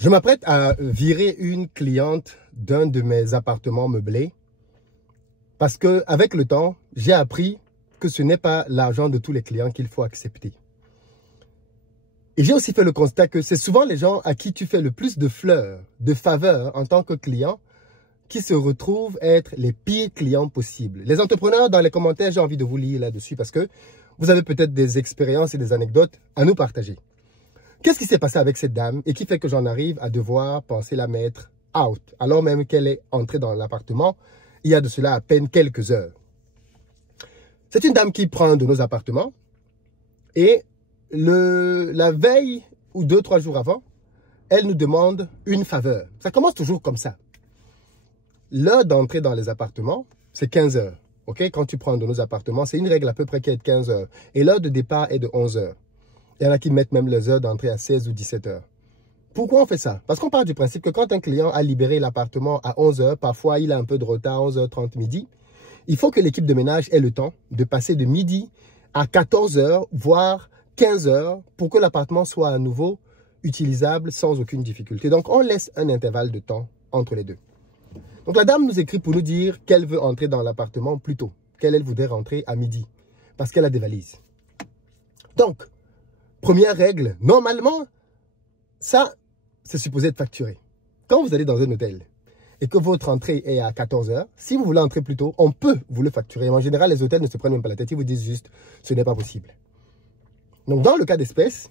Je m'apprête à virer une cliente d'un de mes appartements meublés parce que, avec le temps, j'ai appris que ce n'est pas l'argent de tous les clients qu'il faut accepter. Et j'ai aussi fait le constat que c'est souvent les gens à qui tu fais le plus de fleurs, de faveurs en tant que client, qui se retrouvent être les pires clients possibles. Les entrepreneurs, dans les commentaires, j'ai envie de vous lire là-dessus parce que vous avez peut-être des expériences et des anecdotes à nous partager. Qu'est-ce qui s'est passé avec cette dame et qui fait que j'en arrive à devoir penser la mettre out, alors même qu'elle est entrée dans l'appartement il y a de cela à peine quelques heures? C'est une dame qui prend de nos appartements et la veille ou 2-3 jours avant, elle nous demande une faveur. Ça commence toujours comme ça. L'heure d'entrer dans les appartements, c'est 15 heures. Okay? Quand tu prends de nos appartements, c'est une règle à peu près qui est de 15 heures. Et l'heure de départ est de 11 heures. Il y en a qui mettent même les heures d'entrée à 16 ou 17 heures. Pourquoi on fait ça? Parce qu'on part du principe que quand un client a libéré l'appartement à 11 heures, parfois il a un peu de retard, 11h30 midi, il faut que l'équipe de ménage ait le temps de passer de midi à 14 heures, voire 15 heures, pour que l'appartement soit à nouveau utilisable sans aucune difficulté. Donc on laisse un intervalle de temps entre les deux. Donc la dame nous écrit pour nous dire qu'elle veut entrer dans l'appartement plus tôt, qu'elle voudrait rentrer à midi, parce qu'elle a des valises. Donc, première règle, normalement, ça, c'est supposé être facturé. Quand vous allez dans un hôtel et que votre entrée est à 14 heures, si vous voulez entrer plus tôt, on peut vous le facturer. En général, les hôtels ne se prennent même pas la tête, ils vous disent juste, ce n'est pas possible. Donc, dans le cas d'espèce,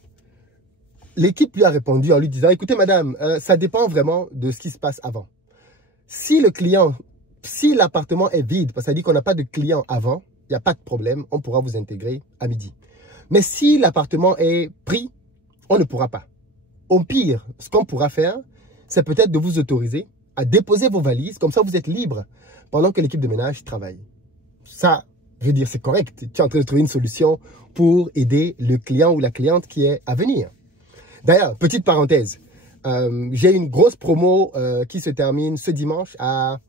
l'équipe lui a répondu en lui disant, écoutez madame, ça dépend vraiment de ce qui se passe avant. Si l'appartement est vide, parce que ça dit qu'on n'a pas de client avant, il n'y a pas de problème, on pourra vous intégrer à midi. Mais si l'appartement est pris, on ne pourra pas. Au pire, ce qu'on pourra faire, c'est peut-être de vous autoriser à déposer vos valises, comme ça vous êtes libre pendant que l'équipe de ménage travaille. Ça, je veux dire, c'est correct. Tu es en train de trouver une solution pour aider le client ou la cliente qui est à venir. D'ailleurs, petite parenthèse, j'ai une grosse promo qui se termine ce dimanche à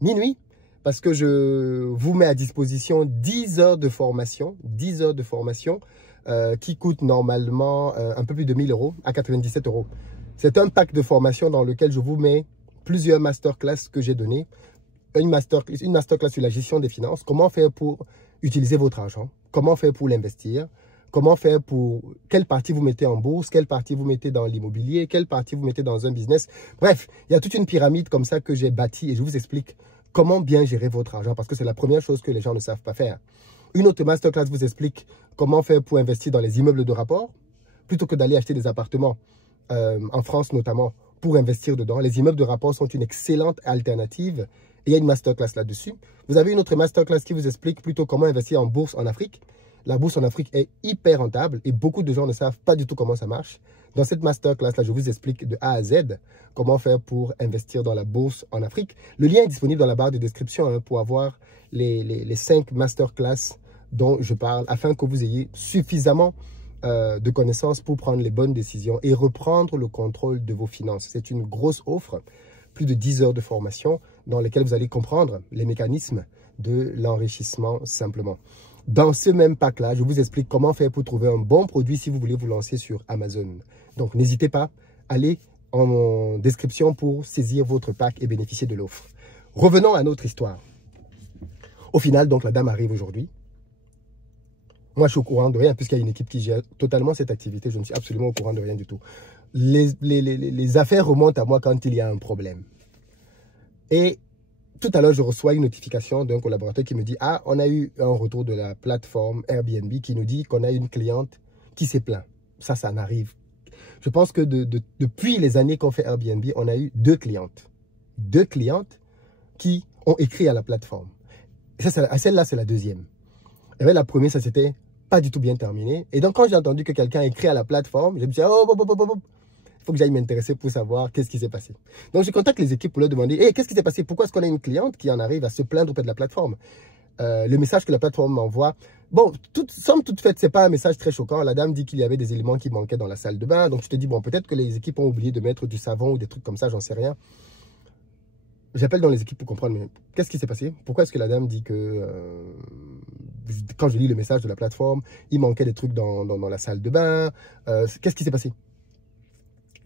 minuit. Parce que je vous mets à disposition 10 heures de formation, qui coûtent normalement un peu plus de 1000 € à 97 €. C'est un pack de formation dans lequel je vous mets plusieurs masterclass que j'ai données. Une masterclass sur la gestion des finances, comment faire pour utiliser votre argent, comment faire pour l'investir, comment faire pour quelle partie vous mettez en bourse, quelle partie vous mettez dans l'immobilier, quelle partie vous mettez dans un business. Bref, il y a toute une pyramide comme ça que j'ai bâtie et je vous explique comment bien gérer votre argent parce que c'est la première chose que les gens ne savent pas faire. Une autre masterclass vous explique comment faire pour investir dans les immeubles de rapport plutôt que d'aller acheter des appartements en France notamment pour investir dedans. Les immeubles de rapport sont une excellente alternative et il y a une masterclass là-dessus. Vous avez une autre masterclass qui vous explique plutôt comment investir en bourse en Afrique. La bourse en Afrique est hyper rentable et beaucoup de gens ne savent pas du tout comment ça marche. Dans cette masterclass-là, je vous explique de A à Z comment faire pour investir dans la bourse en Afrique. Le lien est disponible dans la barre de description pour avoir les 5 masterclass dont je parle afin que vous ayez suffisamment de connaissances pour prendre les bonnes décisions et reprendre le contrôle de vos finances. C'est une grosse offre, plus de 10 heures de formation dans lesquelles vous allez comprendre les mécanismes de l'enrichissement simplement. Dans ce même pack-là, je vous explique comment faire pour trouver un bon produit si vous voulez vous lancer sur Amazon. Donc, n'hésitez pas, allez en description pour saisir votre pack et bénéficier de l'offre. Revenons à notre histoire. Au final, donc, la dame arrive aujourd'hui. Moi, je suis au courant de rien puisqu'il y a une équipe qui gère totalement cette activité. Je ne suis absolument au courant de rien du tout. Les affaires remontent à moi quand il y a un problème. Et tout à l'heure, je reçois une notification d'un collaborateur qui me dit « Ah, on a eu un retour de la plateforme Airbnb qui nous dit qu'on a une cliente qui s'est plaint. » Ça n'arrive. Je pense que depuis les années qu'on fait Airbnb, on a eu 2 clientes. 2 clientes qui ont écrit à la plateforme. Celle-là, c'est la deuxième. Et bien, la première, ça s'était pas du tout bien terminé. Et donc, quand j'ai entendu que quelqu'un écrit à la plateforme, je me suis dit « Oh, il faut que j'aille m'intéresser pour savoir qu'est-ce qui s'est passé. » Donc, je contacte les équipes pour leur demander « Hey, qu'est-ce qui s'est passé? Pourquoi est-ce qu'on a une cliente qui en arrive à se plaindre auprès de la plateforme ?» Le message que la plateforme m'envoie, bon, somme toute faite, ce n'est pas un message très choquant. La dame dit qu'il y avait des éléments qui manquaient dans la salle de bain. Donc, je te dis, bon, peut-être que les équipes ont oublié de mettre du savon ou des trucs comme ça, j'en sais rien. J'appelle dans les équipes pour comprendre, mais qu'est-ce qui s'est passé? Pourquoi est-ce que la dame dit que, quand je lis le message de la plateforme, il manquait des trucs dans la salle de bain? Qu'est-ce qui s'est passé?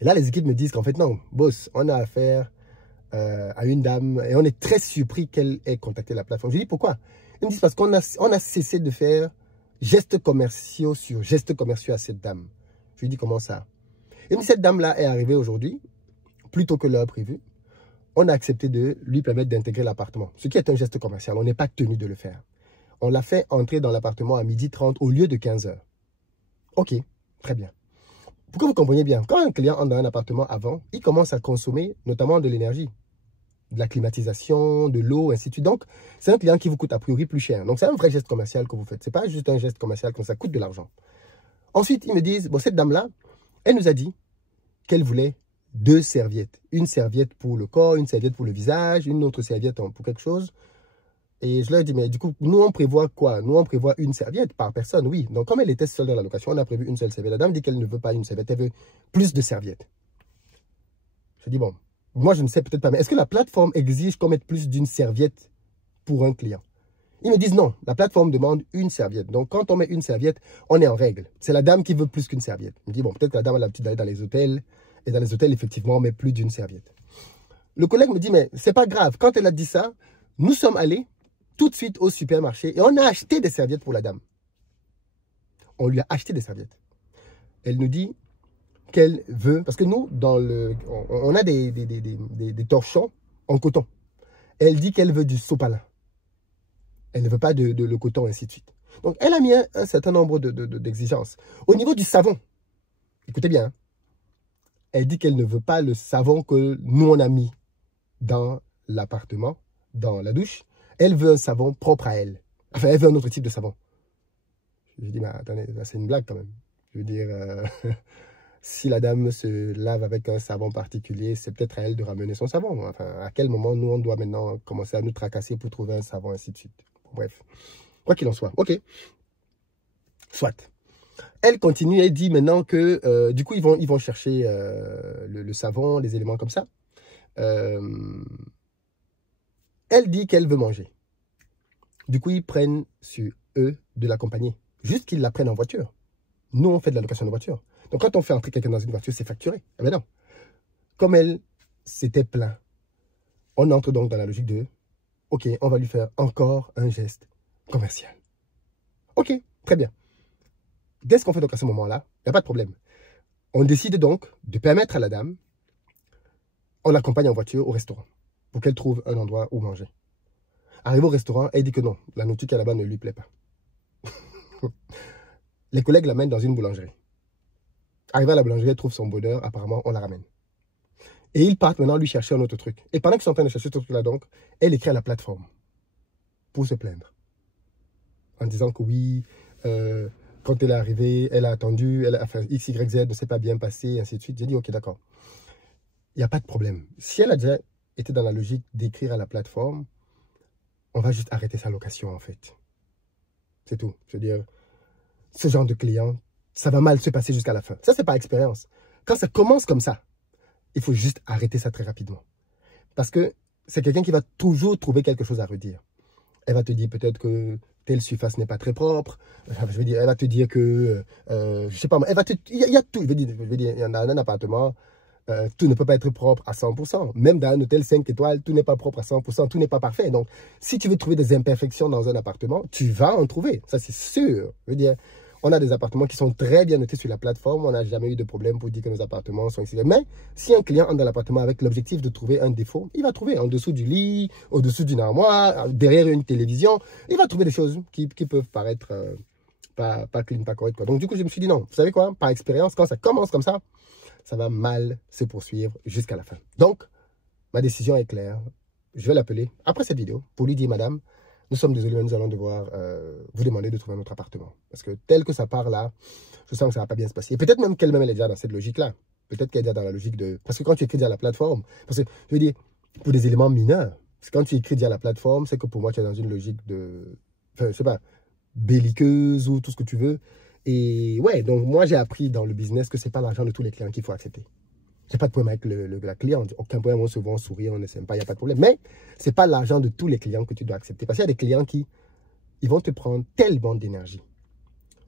Et là, les équipes me disent qu'en fait, non, boss, on a affaire à une dame et on est très surpris qu'elle ait contacté la plateforme. Je lui dis pourquoi? Ils me disent parce qu'on a cessé de faire gestes commerciaux sur gestes commerciaux à cette dame. Je lui dis comment ça? Et cette dame-là est arrivée aujourd'hui, plus tôt que l'heure prévue. On a accepté de lui permettre d'intégrer l'appartement, ce qui est un geste commercial. On n'est pas tenu de le faire. On l'a fait entrer dans l'appartement à 12h30 au lieu de 15h. Ok, très bien. Pour que vous compreniez bien, quand un client entre dans un appartement avant, il commence à consommer notamment de l'énergie, de la climatisation, de l'eau, ainsi de suite. Donc, c'est un client qui vous coûte a priori plus cher. Donc, c'est un vrai geste commercial que vous faites. Ce n'est pas juste un geste commercial comme ça coûte de l'argent. Ensuite, ils me disent, bon, cette dame-là, elle nous a dit qu'elle voulait 2 serviettes. Une serviette pour le corps, une serviette pour le visage, une autre serviette pour quelque chose. Et je leur ai dit, mais du coup, nous, on prévoit quoi? Nous, on prévoit une serviette par personne, oui. Donc, comme elle était seule dans la location, on a prévu une seule serviette. La dame dit qu'elle ne veut pas une serviette, elle veut plus de serviettes. Je dis, bon, moi, je ne sais peut-être pas, mais est-ce que la plateforme exige qu'on mette plus d'une serviette pour un client? Ils me disent non, la plateforme demande une serviette. Donc, quand on met une serviette, on est en règle. C'est la dame qui veut plus qu'une serviette. Je me dis, bon, peut-être que la dame a l'habitude d'aller dans les hôtels. Et dans les hôtels, effectivement, on met plus d'une serviette. Le collègue me dit, mais c'est pas grave. Quand elle a dit ça, nous sommes allés tout de suite au supermarché et on a acheté des serviettes pour la dame. On lui a acheté des serviettes. Elle nous dit qu'elle veut, parce que nous, on a des torchons en coton. Elle dit qu'elle veut du sopalin. Elle ne veut pas de le coton, ainsi de suite. Donc, elle a mis un certain nombre d'exigences. Au niveau du savon, écoutez bien, hein, elle dit qu'elle ne veut pas le savon que nous, on a mis dans l'appartement, dans la douche. Elle veut un savon propre à elle. Enfin, elle veut un autre type de savon. Je dis, mais attendez, c'est une blague quand même. Je veux dire, si la dame se lave avec un savon particulier, c'est peut-être à elle de ramener son savon. Enfin, à quel moment, nous, on doit maintenant commencer à nous tracasser pour trouver un savon, ainsi de suite. Bref, quoi qu'il en soit. Ok, soit. Elle continue et dit maintenant que, du coup, ils vont chercher le savon, les éléments comme ça. Elle dit qu'elle veut manger. Du coup, ils prennent sur eux de l'accompagner. Juste qu'ils la prennent en voiture. Nous, on fait de la location de voiture. Donc, quand on fait entrer quelqu'un dans une voiture, c'est facturé. Eh bien non. Comme elle, c'était plein. On entre donc dans la logique de, ok, on va lui faire encore un geste commercial. Ok, très bien. Qu'est-ce qu'on fait donc à ce moment-là? Il n'y a pas de problème. On décide donc de permettre à la dame, on l'accompagne en voiture au restaurant pour qu'elle trouve un endroit où manger. Arrive au restaurant, elle dit que non, la nourriture qui est là-bas ne lui plaît pas. Les collègues l'amènent dans une boulangerie. Arrivé à la boulangerie, elle trouve son bonheur, apparemment, on la ramène. Et ils partent maintenant lui chercher un autre truc. Et pendant qu'ils sont en train de chercher ce truc-là, donc, elle écrit à la plateforme pour se plaindre. En disant que oui, quand elle est arrivée, elle a attendu, enfin, X, Y, Z ne s'est pas bien passé, ainsi de suite. J'ai dit, ok, d'accord. Il n'y a pas de problème. Si elle a déjà été dans la logique d'écrire à la plateforme, on va juste arrêter sa location, en fait. C'est tout. Je veux dire, ce genre de client, ça va mal se passer jusqu'à la fin. Ça, c'est par expérience. Quand ça commence comme ça, il faut juste arrêter ça très rapidement. Parce que c'est quelqu'un qui va toujours trouver quelque chose à redire. Elle va te dire peut-être que telle surface n'est pas très propre. Je veux dire, elle va te dire que, je sais pas, elle va te, il y a tout. Je veux dire, il y en a un appartement, tout ne peut pas être propre à 100%. Même dans un hôtel 5 étoiles, tout n'est pas propre à 100%, tout n'est pas parfait. Donc, si tu veux trouver des imperfections dans un appartement, tu vas en trouver. Ça, c'est sûr. Je veux dire, on a des appartements qui sont très bien notés sur la plateforme. On n'a jamais eu de problème pour dire que nos appartements sont ici. Mais si un client entre dans l'appartement avec l'objectif de trouver un défaut, il va trouver en dessous du lit, au-dessous d'une armoire, derrière une télévision. Il va trouver des choses qui peuvent paraître pas clean, pas correct, quoi. Donc, du coup, je me suis dit non. Vous savez quoi? Par expérience, quand ça commence comme ça va mal se poursuivre jusqu'à la fin. Donc, ma décision est claire. Je vais l'appeler après cette vidéo pour lui dire, madame, nous sommes désolés, mais nous allons devoir vous demander de trouver un autre appartement. Parce que tel que ça part là, je sens que ça ne va pas bien se passer. Et peut-être même qu'elle-même elle est déjà dans cette logique-là. Peut-être qu'elle est déjà dans la logique de... Parce que quand tu écris déjà à la plateforme, parce que je veux dire, pour des éléments mineurs, parce que quand tu écris déjà à la plateforme, c'est que pour moi, tu es dans une logique de... Enfin, je sais pas, belliqueuse ou tout ce que tu veux. Et ouais, donc moi, j'ai appris dans le business que ce n'est pas l'argent de tous les clients qu'il faut accepter. J'ai pas de problème avec la cliente. Aucun problème, on se voit, on sourit, on ne s'aime pas, il n'y a pas de problème. Mais ce n'est pas l'argent de tous les clients que tu dois accepter. Parce qu'il y a des clients qui ils vont te prendre tellement d'énergie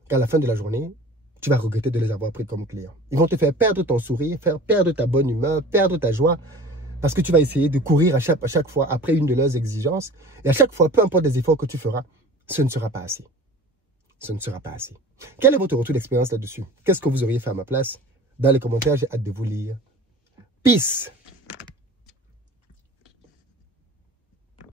qu'à la fin de la journée, tu vas regretter de les avoir pris comme clients. Ils vont te faire perdre ton sourire, faire perdre ta bonne humeur, perdre ta joie, parce que tu vas essayer de courir à chaque fois après une de leurs exigences. Et à chaque fois, peu importe les efforts que tu feras, ce ne sera pas assez. Ce ne sera pas assez. Quel est votre retour d'expérience là-dessus? Qu'est-ce que vous auriez fait à ma place? Dans les commentaires, j'ai hâte de vous lire. Peace!